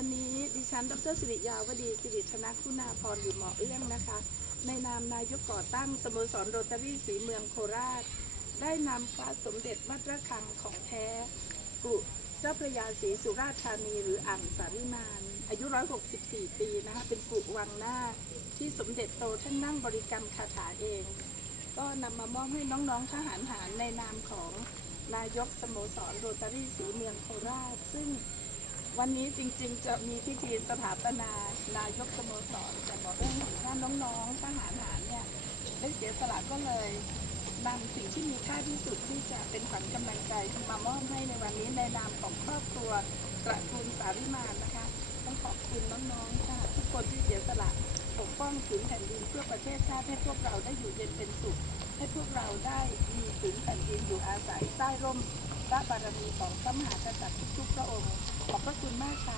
วันนี้ดิฉัน ดรสิริยาวดีสิริธนคุณาพรหรือหมอเอื้องนะคะ ในนามนายกก่อตั้งสโมสรโรตารี่สีเมืองโคราช ได้นำพระสมเด็จวัดระฆังของแท้กุเจ้าพระยาศรีสุราษฎร์ธานีหรืออ่างสาริมาน อายุ 164 ปีนะคะ เป็นกุวังหน้าที่สมเด็จโตท่านนั่งบริกรรมคาถาเอง ก็นำมามอบให้น้องๆทหารหารในนามของนายกสโมสรโรตารี่สีเมืองโคราช ซึ่ง วันนี้จริงๆ จะมีพิธีสถาปนานายกสโมสรแต่บอกเรื่องของว่าน้องๆทหารหารเนี่ยได้เสียสละก็เลยนำสิ่งที่มีค่าที่สุดที่จะเป็นขวัญกำลังใจมามอบให้ในวันนี้ในนามของครอบครัวตระกูลสาริมานนะคะ ต้องขอบคุณน้องๆค่ะทุกคนที่เสียสละปกป้องผืนแผ่นดินเพื่อประเทศชาติให้พวกเราได้อยู่เย็นเป็นสุข ใต้ร่มพระบารมีของพระมหากษัตริย์ทุกพระองค์ ขอบพระคุณมากค่ะ